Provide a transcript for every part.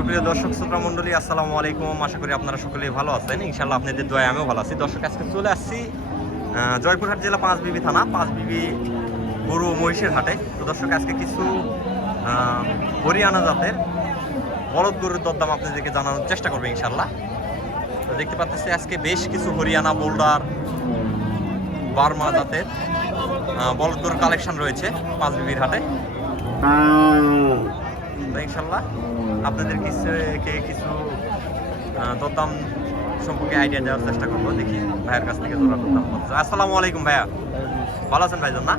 সুপ্রিয় দর্শক শ্রোতা মণ্ডলী, আসসালামু আলাইকুম। আশা করি আপনারা সকলেই ভালো আছেন। ইনশাআল্লাহ আপনাদের দোয়ায় আমিও ভালো আছি। দর্শক, আজকে চলে আসছি জয়পুরহাট জেলা পাঁচবিবি থানা পাঁচবিবি গরু মহিষের হাটে। তো দর্শক, আজকে কিছু হরিয়ানা জাতের বলদ গরুর দরদাম আপনাদেরকে জানানোর চেষ্টা করবে ইনশাআল্লাহ। তো দেখতে পাচ্ছি আজকে বেশ কিছু হরিয়ানা, বোল্ডার, বার্মা জাতের বলদ গরুর কালেকশন রয়েছে পাঁচবিবির হাটে। ইনশাল্লাহ আপনাদের কিছু দরদাম সম্পর্কে আইডিয়া দেওয়ার চেষ্টা করবো। দেখি ভাইয়ের কাছ থেকে জোড়া দরদাম বলছে। আসসালামু আলাইকুম ভাইয়া, ভালো আছেন ভাইজান না?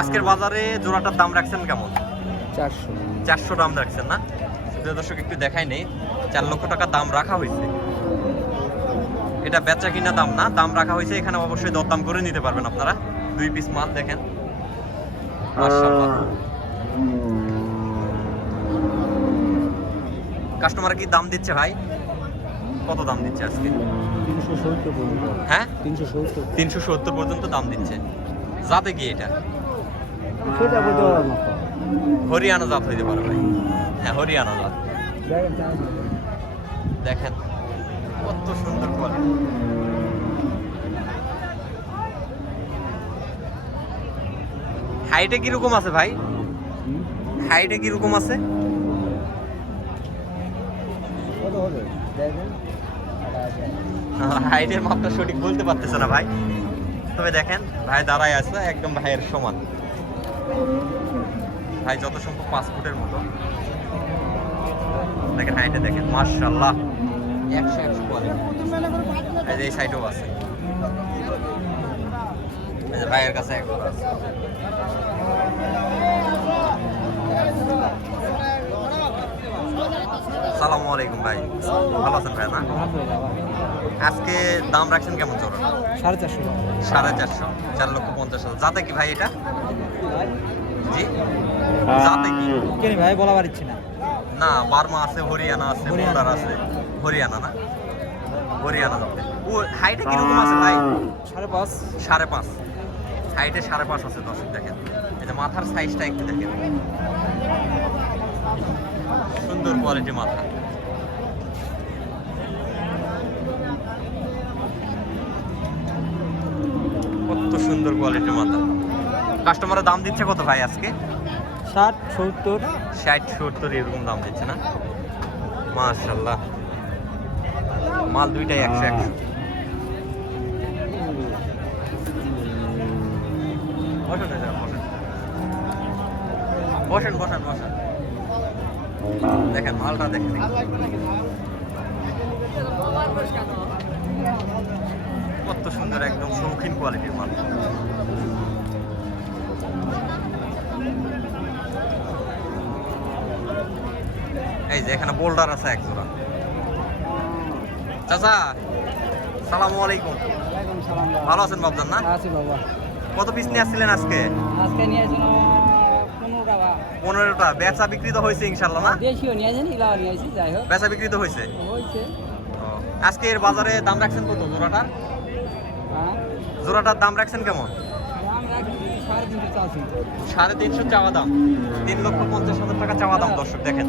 আজকের বাজারে জোড়াটার দাম রাখছেন কেমন? 400 দাম রাখছেন না? সুপ্রিয় দর্শক, একটু দেখাই নেই। 4 লক্ষ টাকা দাম রাখা হয়েছে। এটা বেচা কিনা দাম না, দাম রাখা হয়েছে। এখানে অবশ্যই দরদাম করে নিতে পারবেন আপনারা। 2 পিস মাল দেখেন, মাশাআল্লাহ। কাস্টমার কি দাম দিচ্ছে ভাই? কত দাম দিচ্ছে আজকে? 370 পর্যন্ত। হ্যাঁ, 370 পর্যন্ত দাম দিচ্ছে। জাতে কি এটা? সেটা বলতে পারবো না। হরিয়ানা জাত হইতে পারে ভাই। হ্যাঁ, হরিয়ানা জাত। দেখেন কত সুন্দর কোয়ালিটি। হাইটে কিরকম আছে ভাই? হাইটে কিরকম আছে? কত হবে দেখেন। হাইটের মাপটা সঠিক বলতে পারতেছে না ভাই, তবে দেখেন ভাই দাঁড়ায় আছে একদম ভাইয়ের সমান। ভাই যত সম্ভব 5 ফুটের মতো। দেখেন হাইটে দেখেন, মাশাআল্লাহ 100 কোয়ালিটি। এই সাইডেও আছে, এই যে ভাইয়ের কাছে একটা আছে। আসসালামু আলাইকুম ভাই, ভালো আছেন ভাই না? আজকে দাম রাখছেন কেমন জোড়া? 450। 450, 4,50,000। জাতে কি ভাই এটা? জি, জাতে কি? কেন ভাই বলা পারছি না। না, বার্মা আছে, হরিয়ানা আছে, বোল্ডার আছে। হরিয়ানা না? হরিয়ানা জাতে। ও হাইটে কিরকম আছে ভাই? 5.5। 5.5 হাইটে 5.5 আছে। দর্শক দেখেন, এই যে মাথার সাইজটা একটু দেখেন, সুন্দর কোয়ালিটি মাথা। কত সুন্দর কোয়ালিটির মাথা। কাস্টমারের দাম দিচ্ছে কত ভাই আজকে? 60, 70, 60, 70 এরকম দাম দিচ্ছে না? মাশাআল্লাহ, মাল দুইটাই 100। বসেন বসেন বসেন। দেখেন মালটা দেখেন, কত সুন্দর, একদম শৌখিন কোয়ালিটির মাল। এই যে এখানে বোল্ডার আছে এক জোড়া। চাচা, সালামু আলাইকুম, ভালো আছেন বাবজান না? আছি বাবা। কত পিস নিয়ে আসছিলেন আজকে? আজকে নিয়ে আসলাম 15টা। 15টা। বেচা বিক্রি তো হয়েছে ইনশাআল্লাহ না? দেশিও নিয়ে আসেন, ইলাও নিয়ে আসি, যাই হোক বেচা বিক্রি তো হয়েছে। হয়েছে। আজকে এর বাজারে দাম রাখছেন কত জোড়াটার? হ্যাঁ, জোড়াটার দাম রাখছেন কেমন? দাম রাখি 350 চাচ্ছি। 350 চাওয়া দাম। 3,50,000 টাকা চাওয়া দাম। দর্শক দেখেন,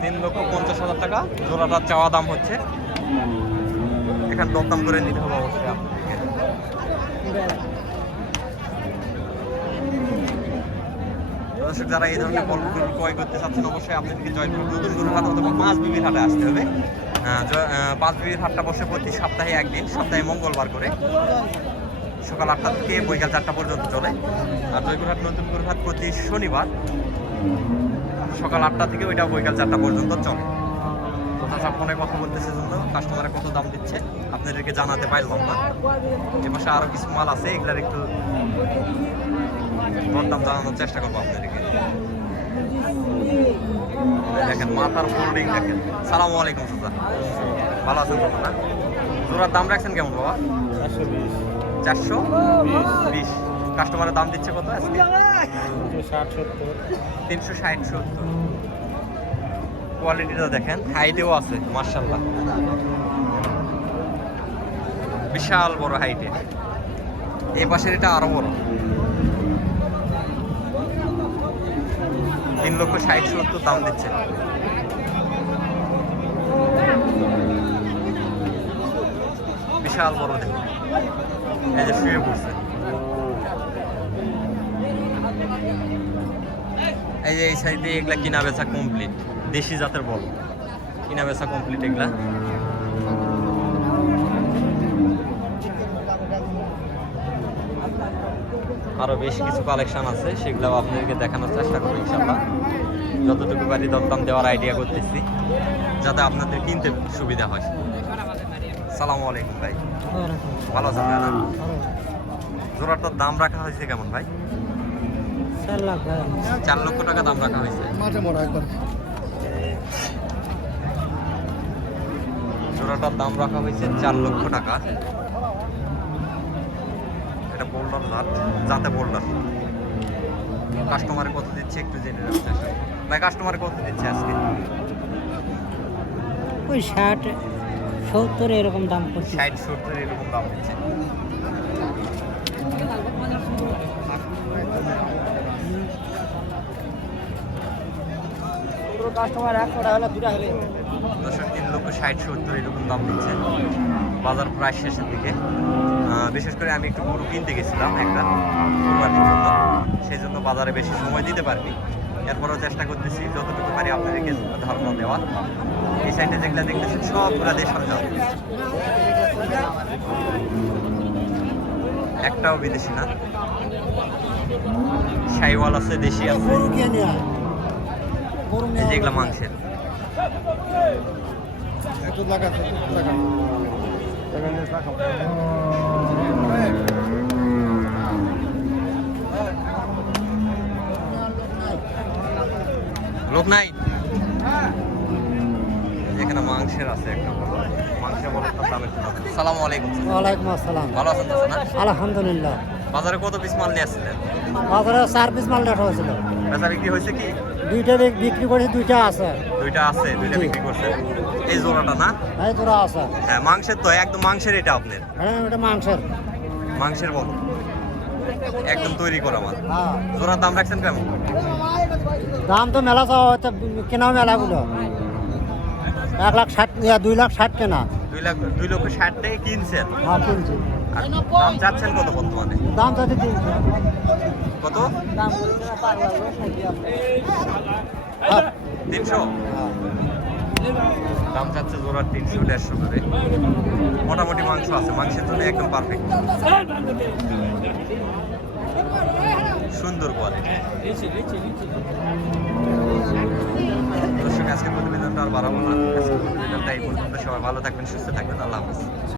3,50,000 টাকা জোড়াটার চাওয়া দাম হচ্ছে। এখানে দরদাম করে নিতে হবে অবশ্যই আপনাদেরকে। দর্শক, যারা এই ধরনের বলদ গরু ক্রয় করতে চাচ্ছেন অবশ্যই আপনাদেরকে জয়পুর নতুন গরুর হাট অথবা পাঁচবিবির হাটে আসতে হবে। পাঁচবিবির হাটটা বসে প্রতি সপ্তাহে একদিন, সপ্তাহে মঙ্গলবার করে সকাল 8টা থেকে বৈকাল 4টা পর্যন্ত চলে। আর জয়পুরহাট নতুন গরুর হাট প্রতি শনিবার সকাল 8টা থেকে ওইটা বৈকাল 4টা পর্যন্ত চলে। তো তাছাড়া ফোনে কথা বলতেছে জন্য কাস্টমারে কত দাম দিচ্ছে আপনাদেরকে জানাতে পারলাম না। এ মাসে আরও কিছু মাল আছে, এগুলার একটু দরদাম জানানোর চেষ্টা করবো আপনাদেরকে। দেখেন মাথার ফোল্ডিং দেখেন। সালামু আলাইকুম চাচা, ভালো আছেন বাবা না? জোড়ার দাম রাখছেন কেমন বাবা? 420। কাস্টমারের দাম দিচ্ছে কত আজকে? 360-70। কোয়ালিটিটা দেখেন, হাইটেও আছে মাশাআল্লাহ, বিশাল বড় হাইটে। এই পাশের এটা আরো বড়। 3,60,70 দাম দিচ্ছে। বিশাল বড় দেখুন, এই যে শুয়ে পড়ছে। এই যে এই সাইডে এগুলা কিনা বেচা কমপ্লিট, দেশি জাতের বল কিনা বেচা কমপ্লিট এগুলা। আরো বেশ কিছু কালেকশন আছে, সেগুলো আপনাদেরকে দেখানোর চেষ্টা করবো ইনশাল্লাহ। যতটুকু পারি দরদাম দেওয়ার আইডিয়া করতেছি, যাতে আপনাদের কিনতে সুবিধা হয়। সালামু আলাইকুম ভাই, ভালো আছেন ভাই? জোড়াটার দাম রাখা হয়েছে কেমন ভাই? 4 লক্ষ টাকা দাম রাখা হয়েছে। জোড়াটার দাম রাখা হয়েছে 4 লক্ষ টাকা। এটা বোল্ডার জাত, যাতে বোল্ডার। কাস্টমারে কত দিচ্ছে একটু জেনে নেওয়ার চেষ্টা করুন ভাই। কাস্টমারে কত দিচ্ছে আজকে? ওই 60-70 এরকম দাম করছে। 60-70 এরকম দাম দিচ্ছে। কাস্টমার 100 টাকা হলে 2টা হলে 3,60,70 এরকম দাম দিচ্ছে। বাজার প্রায় শেষের দিকে। বিশেষ করে আমি একটু গরু কিনতে গেছিলাম একটা কোরবানির জন্য, সেই জন্য বাজারে বেশি সময় দিতে পারিনি। এরপরেও চেষ্টা করতেছি যতটুকু পারি আপনাদেরকে ধারণা দেওয়া। এই সাইডে যেগুলো দেখতেছেন সবগুলা দেশের জাত, একটাও বিদেশি না। শাইওয়াল আছে, দেশি আছে, এই যেগুলা মাংসের। লোক নাই এখানে, মাংসের আছে একটা বড় মাংসের বড় দাম একটু। সালামু আলাইকুম। ওয়ালাইকুম আসসালাম। ভালো আছেন তো না? আলহামদুলিল্লাহ। বাজারে কত পিস মাল নিয়ে আসছিলেন? বাজারে 4 পিস মাল রাখা হয়েছিল। বেচা বিক্রি হয়েছে কি? 2টা বিক্রি করেছি, 2টা আছে। 2টা আছে, 2টা বিক্রি করছে। এই জোড়াটা না? এই তোরা আছে। হ্যাঁ মাংসের তো, একদম মাংসের। এটা আপনার হ্যাঁ, ওটা মাংসের। মাংসের বল, একদম তৈরি করা মাল। হ্যাঁ, জোড়ার দাম রাখছেন কেমন? দাম তো মেলা চাওয়া হচ্ছে, কেনাও মেলাগুলো 1,60,000 2,60,000 কেনা। 2,60,000 টাকা কিনছেন, হ্যাঁ কিনছি। আর দাম চাচ্ছেন কত বর্তমানে? দাম চাচ্ছে 300। কত? দাম বলছে না 5 লাখ হ্যাঁ। 300 দাম চাচ্ছে জোড়ার। 300-150 করে। মোটামুটি মাংস আছে, মাংসের জন্য একদম পারফেক্ট, সুন্দর কোয়ালিটি। দর্শক আজকের প্রতিবেদনটা আর বাড়াবো না, আজকের প্রতিবেদনটা এই পর্যন্ত। সবাই ভালো থাকবেন, সুস্থ থাকবেন, আল্লাহ হাফেজ।